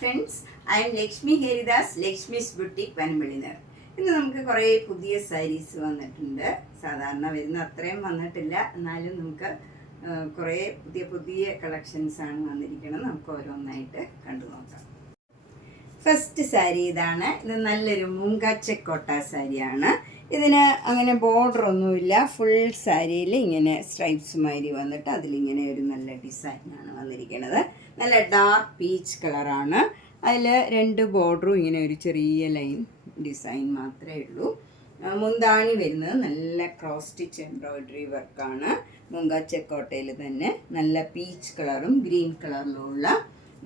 Friends, I'm Lakshmi Haridas, Lakshmi's boutique പനമ്പള്ളിനർ. ഇന്ന് നമുക്ക് കുറേ പുതിയ സാരീസ് വന്നിട്ടുണ്ട്. സാധാരണ വരുന്ന അത്രയും വന്നിട്ടില്ല, എന്നാലും നമുക്ക് കുറേ പുതിയ പുതിയ കളക്ഷൻസ് ആണ് വന്നിരിക്കുന്നത്. നമുക്ക് ഓരോന്നായിട്ട് കണ്ടു നോക്കാം. ഫസ്റ്റ് സാരി ഇതാണ്. ഇത് നല്ലൊരു മുങ്കാച്ചക്കോട്ട സാരിയാണ്. ഇതിന് അങ്ങനെ ബോർഡർ ഒന്നുമില്ല. ഫുൾ സാരിയിൽ ഇങ്ങനെ സ്ട്രൈപ്സ് മാതിരി വന്നിട്ട് അതിലിങ്ങനെ ഒരു നല്ല ഡിസൈനാണ് വന്നിരിക്കുന്നത്. നല്ല ഡാർക്ക് പീച്ച് കളറാണ്. അതിൽ രണ്ട് ബോർഡറും ഇങ്ങനെ ഒരു ചെറിയ ലൈൻ ഡിസൈൻ മാത്രമേ ഉള്ളൂ. മുന്താണി വരുന്നത് നല്ല ക്രോസ് സ്റ്റിച്ച് എംബ്രോയിഡറി വർക്കാണ്. മുങ്കാച്ചക്കോട്ടയിൽ തന്നെ നല്ല പീച്ച് കളറും ഗ്രീൻ കളറിലുള്ള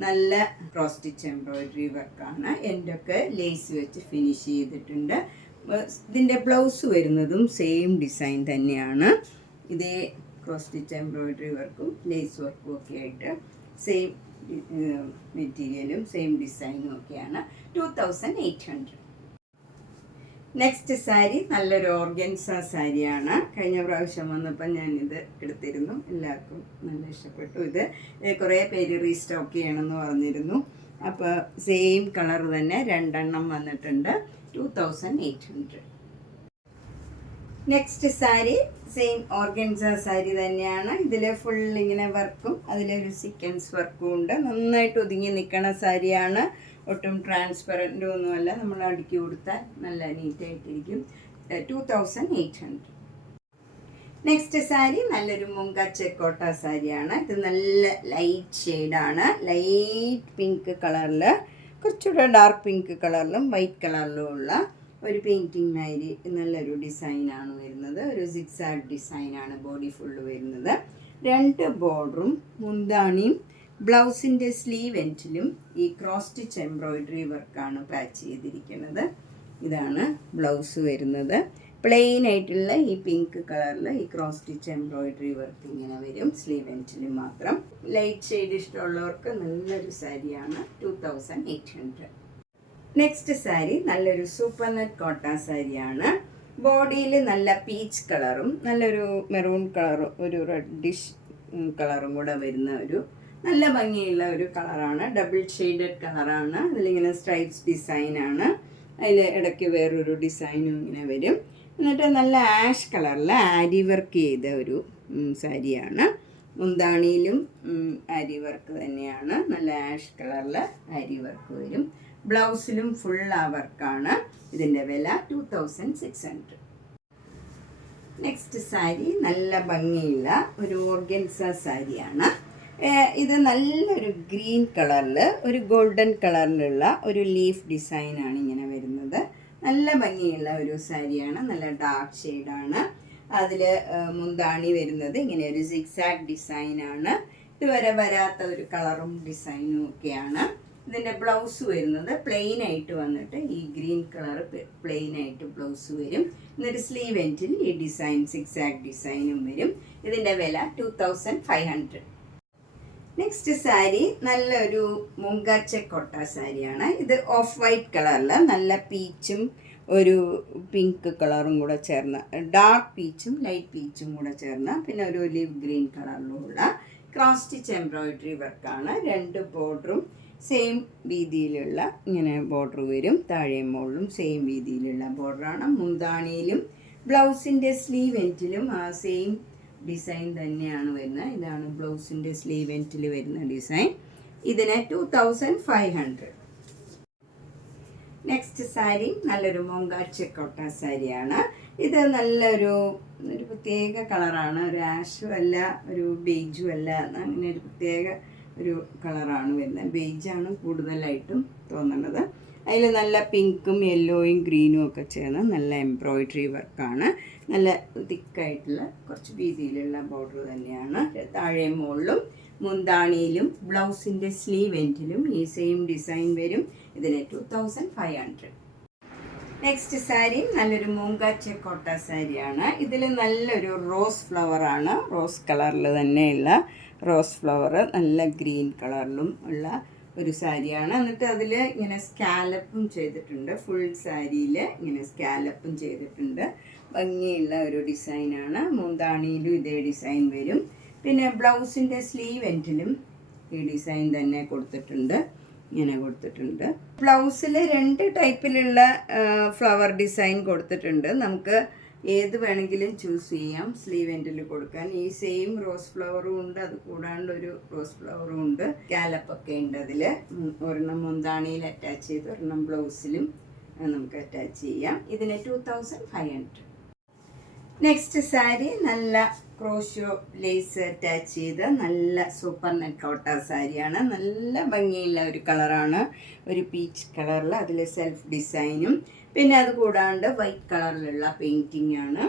നല്ല ക്രോസ് സ്റ്റിച്ച് എംബ്രോയിഡറി വർക്കാണ്. എൻ്റെയൊക്കെ ലേസ് വെച്ച് ഫിനിഷ് ചെയ്തിട്ടുണ്ട്. ഇതിൻ്റെ ബ്ലൗസ് വരുന്നതും സെയിം ഡിസൈൻ തന്നെയാണ്. ഇതേ ക്രോസ് സ്റ്റിച്ച് എംബ്രോയിഡറി വർക്കും ലേസ് വർക്കും ഒക്കെ ആയിട്ട് സെയിം മെറ്റീരിയലും സെയിം ഡിസൈനും ഒക്കെയാണ്. 2800. നെക്സ്റ്റ് സാരി നല്ലൊരു ഓർഗൻസ സാരിയാണ്. കഴിഞ്ഞ പ്രാവശ്യം വന്നപ്പോൾ ഞാനിത് എടുത്തിരുന്നു. എല്ലാവർക്കും നല്ല ഇഷ്ടപ്പെട്ടു. ഇത് കുറേ പേര് റീസ്റ്റോക്ക് ചെയ്യണമെന്ന് പറഞ്ഞിരുന്നു. അപ്പോൾ സെയിം കളർ തന്നെ രണ്ടെണ്ണം വന്നിട്ടുണ്ട്. 2800. Next sari same organza sari തന്നെയാണ്. ഇതിൽ ഫുൾ ഇങ്ങനെ വർക്കും അതിലൊരു സീക്വൻസ് വർക്കും ഉണ്ട്. നന്നായിട്ട് ഒതുങ്ങി നിൽക്കണ സാരിയാണ്. ഒട്ടും ട്രാൻസ്പെറൻറ്റും ഒന്നുമല്ല. നമ്മൾ അടുക്കി കൊടുത്താൽ നല്ല നീറ്റായിട്ടിരിക്കും. 2800. നെക്സ്റ്റ് സാരി നല്ലൊരു മുങ്കാച്ചക്കോട്ട സാരിയാണ്. ഇത് നല്ല ലൈറ്റ് ഷെയ്ഡാണ്. ലൈറ്റ് പിങ്ക് കളറിൽ കുറച്ചുകൂടെ ഡാർക്ക് പിങ്ക് കളറിലും വൈറ്റ് കളറിലും ഉള്ള ഒരു പെയിൻറ്റിങ് മാതിരി നല്ലൊരു ഡിസൈനാണ് വരുന്നത്. ഒരു സിക്സാഗ് ഡിസൈനാണ് ബോഡി ഫുള്ള് വരുന്നത്. രണ്ട് ബോർഡറും മുന്താണിയും ബ്ലൗസിൻ്റെ സ്ലീവ് എൻഡിലും ഈ ക്രോസ് സ്റ്റിച്ച് എംബ്രോയിഡറി വർക്കാണ് പാച്ച് ചെയ്തിരിക്കുന്നത്. ഇതാണ് ബ്ലൗസ് വരുന്നത്. പ്ലെയിൻ ആയിട്ടുള്ള ഈ പിങ്ക് കളറിൽ ഈ ക്രോസ് സ്റ്റിച്ച് എംബ്രോയിഡറി വർക്ക് ഇങ്ങനെ വരും. സ്ലീവ് എൻഡിൽ മാത്രം. ലൈറ്റ് ഷെയ്ഡ് ഇഷ്ടമുള്ളവർക്ക് നല്ലൊരു സാരിയാണ്. 2800. നെക്സ്റ്റ് സാരി നല്ലൊരു സൂപ്പർ നെറ്റ് കോട്ട സാരിയാണ്. ബോഡിയിൽ നല്ല പീച്ച് കളറും നല്ലൊരു മെറൂൺ കളറും ഒരു റെഡിഷ് കളറും കൂടെ വരുന്ന ഒരു നല്ല ഭംഗിയുള്ള ഒരു കളറാണ്. ഡബിൾ ഷെയ്ഡഡ് കളറാണ്. അതിലിങ്ങനെ സ്ട്രൈപ്സ് ഡിസൈനാണ്. അതിൽ ഇടയ്ക്ക് വേറൊരു ഡിസൈനും ഇങ്ങനെ വരും. എന്നിട്ട് നല്ല ആഷ് കളറിൽ ആരി വർക്ക് ചെയ്ത ഒരു സാരിയാണ്. മുന്താണിയിലും ആരി വർക്ക് തന്നെയാണ്. നല്ല ആഷ് കളറിൽ ആരി വർക്ക് വരും. ബ്ലൗസിലും ഫുൾ ആ വർക്കാണ്. ഇതിൻ്റെ വില 2600. നെക്സ്റ്റ് സാരി നല്ല ഭംഗിയുള്ള ഒരു ഓർഗൻസ സാരിയാണ്. ഇത് നല്ലൊരു ഗ്രീൻ കളറിൽ ഒരു ഗോൾഡൻ കളറിലുള്ള ഒരു ലീഫ് ഡിസൈനാണ് ഇങ്ങനെ വരുന്നത്. നല്ല ഭംഗിയുള്ള ഒരു സാരിയാണ്. നല്ല ഡാർക്ക് ഷെയ്ഡാണ്. അതിൽ മുന്താണി വരുന്നത് ഇങ്ങനെ ഒരു സിക്സാഗ് ഡിസൈനാണ്. ഇതുവരെ വരാത്ത ഒരു കളറും ഡിസൈനും ഒക്കെയാണ്. ഇതിൻ്റെ ബ്ലൗസ് വരുന്നത് പ്ലെയിൻ ആയിട്ട് വന്നിട്ട് ഈ ഗ്രീൻ കളർ പ്ലെയിൻ ആയിട്ട് ബ്ലൗസ് വരും. എന്നിട്ട് സ്ലീവ് എൻഡിൽ ഈ ഡിസൈൻ സിക്സാഗ് ഡിസൈനും വരും. ഇതിൻ്റെ വില 2500. നെക്സ്റ്റ് സാരി നല്ലൊരു മുങ്കാച്ചക്കോട്ട സാരിയാണ്. ഇത് ഓഫ് വൈറ്റ് കളറിൽ നല്ല പീച്ചും ഒരു പിങ്ക് കളറും കൂടെ ചേർന്ന ഡാർക്ക് പീച്ചും ലൈറ്റ് പീച്ചും കൂടെ ചേർന്ന പിന്നെ ഒരു ഒലിവ് ഗ്രീൻ കളറിലുള്ള ക്രോസ് സ്റ്റിച്ച് എംബ്രോയിഡറി വർക്കാണ്. രണ്ട് ബോർഡറും സെയിം വീതിയിലുള്ള ഇങ്ങനെ ബോർഡർ വരും. താഴെയും മുകളിലും സെയിം വീതിയിലുള്ള ബോർഡറാണ്. മുന്താണിയിലും ബ്ലൗസിൻ്റെ സ്ലീവ് എൻഡിലും ആ സെയിം ഡിസൈൻ തന്നെയാണ് വരുന്നത്. ഇതാണ് ബ്ലൗസിൻ്റെ സ്ലീവ് എൻഡിൽ വരുന്ന ഡിസൈൻ. ഇതിന് 2500. നെക്സ്റ്റ് സാരി നല്ലൊരു മുങ്കാച്ചക്കോട്ട സാരിയാണ്. ഇത് നല്ലൊരു പ്രത്യേക കളറാണ്. ഒരു ആഷും അല്ല ഒരു ബേജും അല്ല, അങ്ങനെ ഒരു പ്രത്യേക ഒരു കളറാണ് വരുന്നത്. ബേജാണ് കൂടുതലായിട്ടും തോന്നുന്നത്. അതിൽ നല്ല പിങ്കും യെല്ലോയും ഗ്രീനും ഒക്കെ ചേർന്ന് നല്ല എംബ്രോയിഡറി വർക്കാണ്. നല്ല തിക്കായിട്ടുള്ള കുറച്ച് വീതിയിലുള്ള ബോർഡർ തന്നെയാണ്. താഴെയും മുകളിലും മുന്താണിയിലും ബ്ലൗസിൻ്റെ സ്ലീവ് എൻഡിലും ഈ സെയിം ഡിസൈൻ വരും. ഇതിന് 2500. നെക്സ്റ്റ് സാരി നല്ലൊരു മുങ്കാച്ചക്കോട്ട സാരിയാണ്. ഇതിൽ നല്ലൊരു റോസ് ഫ്ലവറാണ്. റോസ് കളറിൽ തന്നെയുള്ള റോസ് ഫ്ലവർ നല്ല ഗ്രീൻ കളറിലും ഉള്ള ഒരു സാരിയാണ്. എന്നിട്ട് അതിൽ ഇങ്ങനെ സ്കാലപ്പും ചെയ്തിട്ടുണ്ട്. ഫുൾ സാരിയിൽ ഇങ്ങനെ സ്കാലപ്പും ചെയ്തിട്ടുണ്ട്. ഭംഗിയുള്ള ഒരു ഡിസൈനാണ്. മുന്താണിയിലും ഇതേ ഡിസൈൻ വരും. പിന്നെ ബ്ലൗസിൻ്റെ സ്ലീവ് എൻഡിലും ഈ ഡിസൈൻ തന്നെ കൊടുത്തിട്ടുണ്ട്. ഇങ്ങനെ കൊടുത്തിട്ടുണ്ട്. ബ്ലൗസിൽ 2 ടൈപ്പിലുള്ള ഫ്ലവർ ഡിസൈൻ കൊടുത്തിട്ടുണ്ട്. നമുക്ക് ഏത് വേണമെങ്കിലും ചൂസ് ചെയ്യാം. സ്ലീവ് എൻഡിൽ കൊടുക്കാൻ ഈ സെയിം റോസ് ഫ്ലവറും ഉണ്ട്, അത് കൂടാണ്ട് ഒരു റോസ് ഫ്ലവറും ഉണ്ട്. സ്കാലപ്പൊക്കെ ഉണ്ട് അതിൽ. ഒരെണ്ണം മുന്താണിയിൽ അറ്റാച്ച് ചെയ്ത് ഒരെണ്ണം ബ്ലൗസിലും നമുക്ക് അറ്റാച്ച് ചെയ്യാം. ഇതിന് 2500. നെക്സ്റ്റ് സാരി നല്ല ക്രോഷോ ലേസ് അറ്റാച്ച് ചെയ്ത് നല്ല സൂപ്പർ നെറ്റ് കോട്ട സാരിയാണ്. നല്ല ഭംഗിയുള്ള ഒരു കളറാണ്, ഒരു പീച്ച് കളറിൽ. അതിൽ സെൽഫ് ഡിസൈനും പിന്നെ അത് കൂടാണ്ട് വൈറ്റ് കളറിലുള്ള പെയിൻറ്റിങ് ആണ്.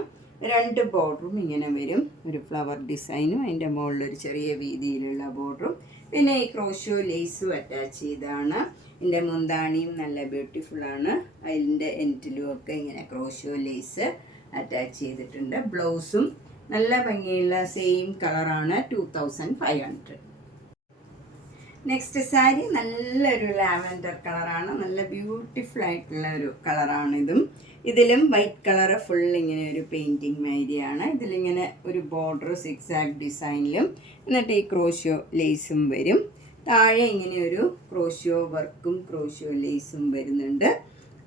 2 ബോർഡറും ഇങ്ങനെ വരും. ഒരു ഫ്ലവർ ഡിസൈനും അതിൻ്റെ മുകളിലൊരു ചെറിയ വീതിയിലുള്ള ബോർഡറും പിന്നെ ഈ ക്രോഷോ ലേസും അറ്റാച്ച് ചെയ്താണ്. ഇതിൻ്റെ മുന്താണിയും നല്ല ബ്യൂട്ടിഫുള്ളാണ്. അതിൻ്റെ എൻറ്റിലും ഒക്കെ ഇങ്ങനെ ക്രോഷോ ലേസ് അറ്റാച്ച് ചെയ്തിട്ടുണ്ട്. ബ്ലൗസും നല്ല ഭംഗിയുള്ള സെയിം കളറാണ്, 2500. നെക്സ്റ്റ് സാരി നല്ലൊരു ലാവൻഡർ കളറാണ്. നല്ല ബ്യൂട്ടിഫുൾ ആയിട്ടുള്ള ഒരു കളറാണ് ഇതും. ഇതിലും വൈറ്റ് കളറ് ഫുൾ ഇങ്ങനെ ഒരു പെയിൻറ്റിങ് മാതിരിയാണ്. ഇതിലിങ്ങനെ ഒരു ബോർഡർ സിക്സാക് ഡിസൈനിലും എന്നിട്ട് ഈ ക്രോഷോ ലേസും വരും. താഴെ ഇങ്ങനെ ഒരു ക്രോഷോ വർക്കും ക്രോഷോ ലേസും വരുന്നുണ്ട്.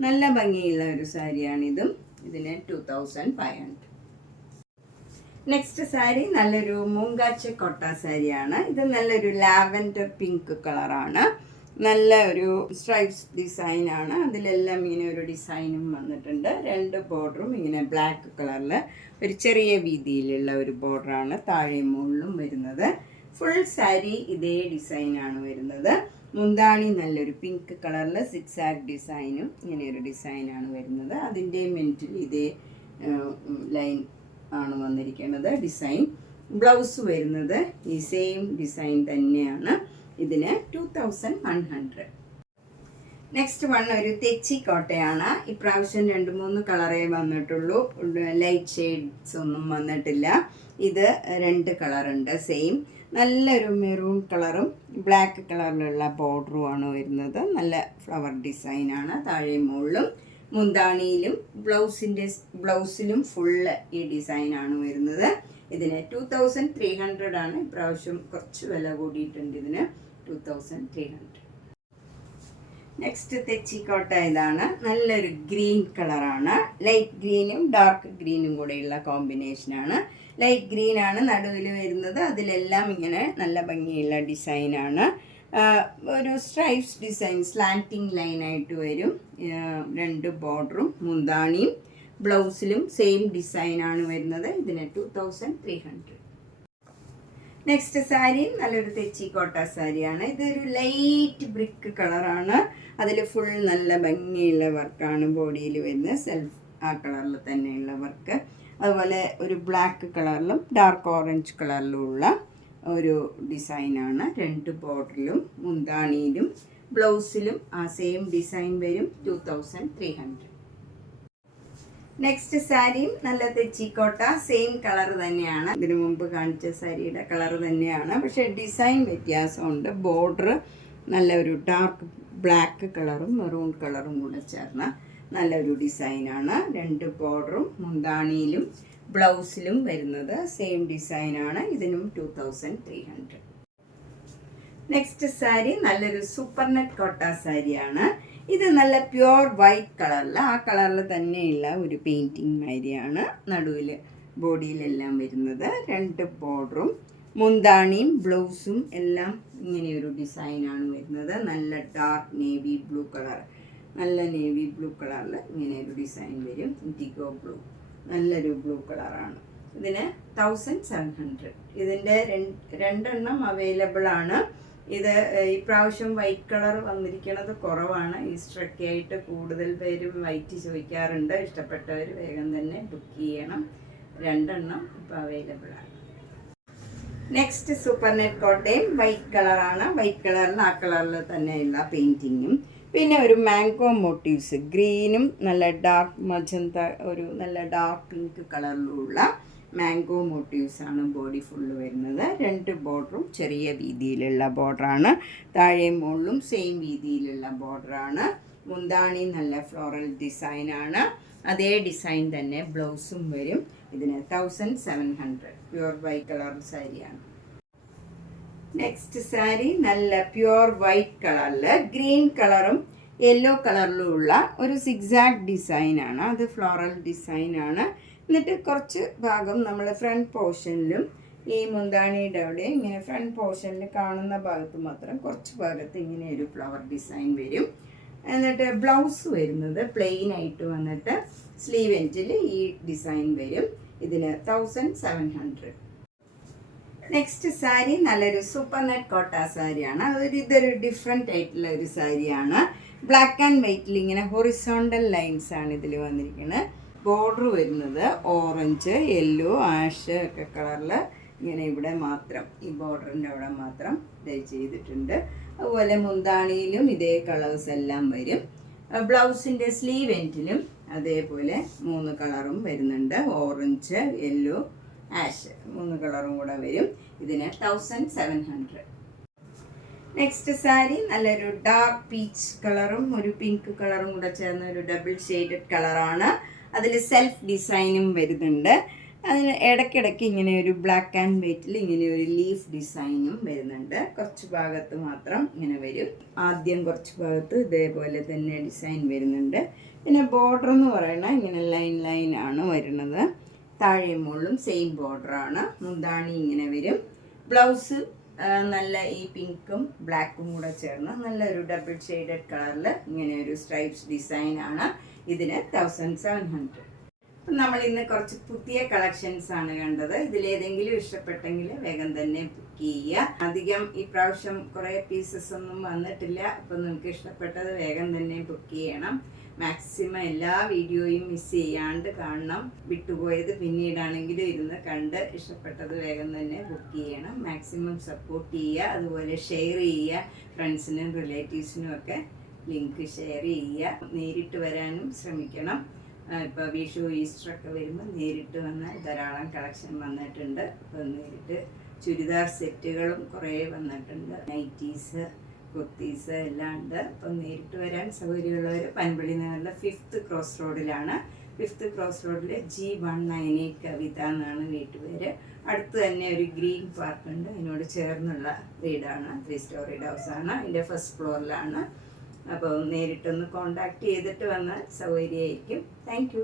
നല്ല ഭംഗിയുള്ള ഒരു സാരിയാണിതും. ഇതിന് 2500. നെക്സ്റ്റ് സാരി നല്ലൊരു മൂങ്കാച്ച കൊട്ട സാരിയാണ്. ഇത് നല്ലൊരു ലാവൻഡർ പിങ്ക് കളറാണ്. നല്ല ഒരു സ്ട്രൈപ്സ് ഡിസൈനാണ്. അതിലെല്ലാം ഇങ്ങനെ ഒരു ഡിസൈനും വന്നിട്ടുണ്ട്. 2 ബോർഡറും ഇങ്ങനെ ബ്ലാക്ക് കളറിൽ ഒരു ചെറിയ വീതിയിലുള്ള ഒരു ബോർഡറാണ് താഴെ മുകളിലും വരുന്നത്. ഫുൾ സാരി ഇതേ ഡിസൈനാണ് വരുന്നത്. മുന്താണി നല്ലൊരു പിങ്ക് കളറിൽ സിക്സാക് ഡിസൈനും ഇങ്ങനെ ഒരു ഡിസൈനാണ് വരുന്നത്. അതിൻ്റെ മെൻറ്റിൽ ഇതേ ലൈൻ ആണ് വന്നിരിക്കുന്നത് ഡിസൈൻ. ബ്ലൗസ് വരുന്നത് ഈ സെയിം ഡിസൈൻ തന്നെയാണ്. ഇതിന് 2100. നെക്സ്റ്റ് വൺ ഒരു തെച്ചി കോട്ടയാണ്. ഇപ്രാവശ്യം 2-3 കളറേ വന്നിട്ടുള്ളൂ. ലൈറ്റ് ഷെയ്ഡ്സ് ഒന്നും വന്നിട്ടില്ല. ഇത് 2 കളറുണ്ട് സെയിം. നല്ലൊരു മെറൂൺ കളറും ബ്ലാക്ക് കളറിലുള്ള ബോർഡറുമാണ് വരുന്നത്. നല്ല ഫ്ലവർ ഡിസൈനാണ് താഴെ മുകളിലും. മുന്താണിയിലും ബ്ലൗസിലും ഫുള്ള് ഈ ഡിസൈനാണ് വരുന്നത്. ഇതിന് 2300 ആണ്. ഇപ്രാവശ്യം കുറച്ച് വില കൂടിയിട്ടുണ്ട്. ഇതിന് 2300. നെക്സ്റ്റ് തെച്ചിക്കോട്ട ഇതാണ്. നല്ലൊരു ഗ്രീൻ കളറാണ്. ലൈറ്റ് ഗ്രീനും ഡാർക്ക് ഗ്രീനും കൂടെയുള്ള കോമ്പിനേഷനാണ്. ലൈറ്റ് ഗ്രീൻ ആണ് നടുവിൽ വരുന്നത്. അതിലെല്ലാം ഇങ്ങനെ നല്ല ഭംഗിയുള്ള ഡിസൈനാണ്. ഒരു സ്ട്രൈപ്സ് ഡിസൈൻ സ്ലാൻറ്റിങ് ലൈനായിട്ട് വരും. 2 ബോർഡറും മുന്താണിയും ബ്ലൗസിലും സെയിം ഡിസൈനാണ് വരുന്നത്. ഇതിന് 2300. നെക്സ്റ്റ് സാരി നല്ലൊരു തെച്ചിക്കോട്ട സാരിയാണ്. ഇതൊരു ലൈറ്റ് ബ്രിക്ക് കളറാണ്. അതിൽ ഫുൾ നല്ല ഭംഗിയുള്ള വർക്കാണ് ബോഡിയിൽ വരുന്നത്. സെൽഫ് ആ കളറിൽ തന്നെയുള്ള വർക്ക്. അതുപോലെ ഒരു ബ്ലാക്ക് കളറിലും ഡാർക്ക് ഓറഞ്ച് കളറിലുമുള്ള ഒരു ഡിസൈനാണ്. 2 ബോർഡറിലും മുന്താണിയിലും ബ്ലൗസിലും ആ സെയിം ഡിസൈൻ വരും. 2300. നെക്സ്റ്റ് സാരിയും നല്ല തെച്ചിക്കോട്ട സെയിം കളർ തന്നെയാണ്. ഇതിനു മുമ്പ് കാണിച്ച സാരിയുടെ കളർ തന്നെയാണ്. പക്ഷേ ഡിസൈൻ വ്യത്യാസമുണ്ട്. ബോർഡർ നല്ലൊരു ഡാർക്ക് ബ്ലാക്ക് കളറും മെറൂൺ കളറും കൂടെ ചേർന്ന നല്ലൊരു ഡിസൈനാണ്. 2 ബോർഡറും മുന്താണിയിലും ബ്ലൗസിലും വരുന്നത് സെയിം ഡിസൈനാണ്. ഇതിനും 2300. നെക്സ്റ്റ് സാരി നല്ലൊരു സൂപ്പർ നെറ്റ് കോട്ട സാരിയാണ്. ഇത് നല്ല പ്യുവർ വൈറ്റ് കളറിൽ ആ കളറിൽ തന്നെയുള്ള ഒരു പെയിൻറ്റിങ് മാതിരിയാണ് നടുവിൽ ബോഡിയിലെല്ലാം വരുന്നത്. 2 ബോർഡറും മുന്താണിയും ബ്ലൗസും എല്ലാം ഇങ്ങനെയൊരു ഡിസൈനാണ് വരുന്നത്. നല്ല ഡാർക്ക് നേവി ബ്ലൂ കളർ, നല്ല നേവി ബ്ലൂ കളറിൽ ഇങ്ങനെയൊരു ഡിസൈൻ വരും. ഇൻഡിഗോ ബ്ലൂ, നല്ലൊരു ബ്ലൂ കളറാണ്. ഇതിന് 1700. ഇതിൻ്റെ 2 അവൈലബിൾ ആണ്. ഇത് ഇപ്രാവശ്യം വൈറ്റ് കളർ വന്നിരിക്കുന്നത് കുറവാണ്. ഈസ്റ്ററൊക്കെ ആയിട്ട് കൂടുതൽ പേരും വൈറ്റ് ചോദിക്കാറുണ്ട്. ഇഷ്ടപ്പെട്ടവർ വേഗം തന്നെ ബുക്ക് ചെയ്യണം. 2 ഇപ്പോൾ അവൈലബിൾ ആണ്. നെക്സ്റ്റ് സൂപ്പർ നെറ്റ് കോട്ടയും വൈറ്റ് കളറാണ്. വൈറ്റ് കളറിൽ ആ കളറിൽ തന്നെയുള്ള പെയിൻറ്റിങ്ങും പിന്നെ ഒരു മാംഗോ മോട്ടീവ്സ് ഗ്രീനും നല്ല ഡാർക്ക് മജന്ത ഒരു നല്ല ഡാർക്ക് പിങ്ക് കളറിലുള്ള മാംഗോ മോട്ടീവ്സാണ് ബോഡി ഫുള്ള് വരുന്നത്. 2 ബോർഡറും ചെറിയ വീതിയിലുള്ള ബോർഡറാണ്. താഴെ മുകളിലും സെയിം വീതിയിലുള്ള ബോർഡറാണ്. മുന്താണി നല്ല ഫ്ലോറൽ ഡിസൈനാണ്. അതേ ഡിസൈൻ തന്നെ ബ്ലൗസും വരും. ഇതിന് 1700. പ്യുവർ വൈറ്റ് കളർ സാരിയാണ്. നെക്സ്റ്റ് സാരി നല്ല പ്യുവർ വൈറ്റ് കളറിൽ ഗ്രീൻ കളറും യെല്ലോ കളറിലും ഉള്ള ഒരു സിക്സാക്ട് ഡിസൈനാണ്. അത് ഫ്ലോറൽ ഡിസൈനാണ്. എന്നിട്ട് കുറച്ച് ഭാഗം നമ്മൾ ഫ്രണ്ട് പോർഷനിലും ഈ മുന്താണിയുടെ അവിടെ ഇങ്ങനെ ഫ്രണ്ട് പോർഷനിൽ കാണുന്ന ഭാഗത്ത് മാത്രം കുറച്ച് ഭാഗത്ത് ഇങ്ങനെ ഒരു ഫ്ലവർ ഡിസൈൻ വരും. എന്നിട്ട് ബ്ലൗസ് വരുന്നത് പ്ലെയിൻ ആയിട്ട് വന്നിട്ട് സ്ലീവ് എൻഡിൽ ഈ ഡിസൈൻ വരും. ഇതിന് 1700. നെക്സ്റ്റ് സാരി നല്ലൊരു സൂപ്പർ നെറ്റ് കോട്ട സാരിയാണ്. ഇതൊരു ഡിഫറെൻ്റ് ആയിട്ടുള്ള ഒരു സാരിയാണ്. ബ്ലാക്ക് ആൻഡ് വൈറ്റിൽ ഇങ്ങനെ ഹൊറിസോണ്ടൽ ലൈൻസ് ആണ് ഇതിൽ വന്നിരിക്കുന്നത്. ബോർഡർ വരുന്നത് ഓറഞ്ച്, യെല്ലോ, ആഷ് ഒക്കെ കളറിൽ ഇങ്ങനെ ഇവിടെ മാത്രം ഈ ബോർഡറിൻ്റെ അവിടെ മാത്രം ഡൈ ചെയ്തിട്ടുണ്ട്. അതുപോലെ മുന്താണിയിലും ഇതേ കളേഴ്സ് എല്ലാം വരും. ബ്ലൗസിൻ്റെ സ്ലീവ് എൻഡിലും അതേപോലെ 3 കളറും വരുന്നുണ്ട്. ഓറഞ്ച്, യെല്ലോ, ആഷ് 3 കളറും കൂടെ വരും. ഇതിന് 1700. നെക്സ്റ്റ് സാരി നല്ലൊരു ഡാർക്ക് പീച്ച് കളറും ഒരു പിങ്ക് കളറും കൂടെ ചേർന്ന ഒരു ഡബിൾ ഷെയ്ഡഡ് കളറാണ്. അതിൽ സെൽഫ് ഡിസൈനും വരുന്നുണ്ട്. അതിന് ഇടയ്ക്കിടയ്ക്ക് ഇങ്ങനെ ഒരു ബ്ലാക്ക് ആൻഡ് വൈറ്റിൽ ഇങ്ങനെ ഒരു ലീഫ് ഡിസൈനും വരുന്നുണ്ട്. കുറച്ച് ഭാഗത്ത് മാത്രം ഇങ്ങനെ വരും. ആദ്യം കുറച്ച് ഭാഗത്ത് ഇതേപോലെ തന്നെ ഡിസൈൻ വരുന്നുണ്ട്. പിന്നെ ബോർഡർ എന്ന് പറയുന്നത് ഇങ്ങനെ ലൈൻ ആണ് വരുന്നത്. താഴെ മുകളിലും സെയിം ബോർഡറാണ്. മുന്താണി ഇങ്ങനെ വരും. ബ്ലൗസ് നല്ല ഈ പിങ്കും ബ്ലാക്കും കൂടെ ചേർന്ന് നല്ലൊരു ഡബിൾ ഷെയ്ഡഡ് കളറിൽ ഇങ്ങനെ ഒരു സ്ട്രൈപ്സ് ഡിസൈനാണ്. ഇതിന് 1700. നമ്മൾ ഇന്ന് കുറച്ച് പുതിയ കളക്ഷൻസ് ആണ് കണ്ടത്. ഇതിലേതെങ്കിലും ഇഷ്ടപ്പെട്ടെങ്കിൽ വേഗം തന്നെ ബുക്ക് ചെയ്യുക. അധികം ഈ പ്രാവശ്യം കുറേ പീസസ് ഒന്നും വന്നിട്ടില്ല. അപ്പം നിങ്ങൾക്ക് ഇഷ്ടപ്പെട്ടത് വേഗം തന്നെ ബുക്ക് ചെയ്യണം. മാക്സിമം എല്ലാ വീഡിയോയും മിസ് ചെയ്യാണ്ട് കാണണം. വിട്ടുപോയത് പിന്നീടാണെങ്കിലും ഇരുന്ന് കണ്ട് ഇഷ്ടപ്പെട്ടത് വേഗം തന്നെ ബുക്ക് ചെയ്യണം. മാക്സിമം സപ്പോർട്ട് ചെയ്യുക. അതുപോലെ ഷെയർ ചെയ്യുക. ഫ്രണ്ട്സിനും റിലേറ്റീവ്സിനും ഒക്കെ ലിങ്ക് ഷെയർ ചെയ്യുക. നേരിട്ട് വരാനും ശ്രമിക്കണം. ഇപ്പോൾ വിഷു, ഈസ്റ്ററൊക്കെ വരുമ്പോൾ നേരിട്ട് വന്നാൽ ധാരാളം കളക്ഷൻ വന്നിട്ടുണ്ട്. അപ്പോൾ നേരിട്ട് ചുരിദാർ സെറ്റുകളും കുറേ വന്നിട്ടുണ്ട്. നൈറ്റീസ്, കുർത്തീസ് എല്ലാം ഉണ്ട്. അപ്പം നേരിട്ട് വരാൻ സൗകര്യമുള്ളവർ പൻപള്ളി നഗറിലെ 5th ക്രോസ് റോഡിലാണ്. 5th ക്രോസ് റോഡിൽ G198 കവിത എന്നാണ് വീട്ടുപേര്. അടുത്ത് തന്നെ ഒരു ഗ്രീൻ പാർക്ക് ഉണ്ട്. അതിനോട് ചേർന്നുള്ള വീടാണ്. 3 സ്റ്റോറിഡ് ഹൗസാണ്. അതിൻ്റെ ഫസ്റ്റ് ഫ്ലോറിലാണ്. അപ്പോൾ നേരിട്ടൊന്ന് കോണ്ടാക്ട് ചെയ്തിട്ട് വന്നാൽ സൗകര്യമായിരിക്കും. Thank you.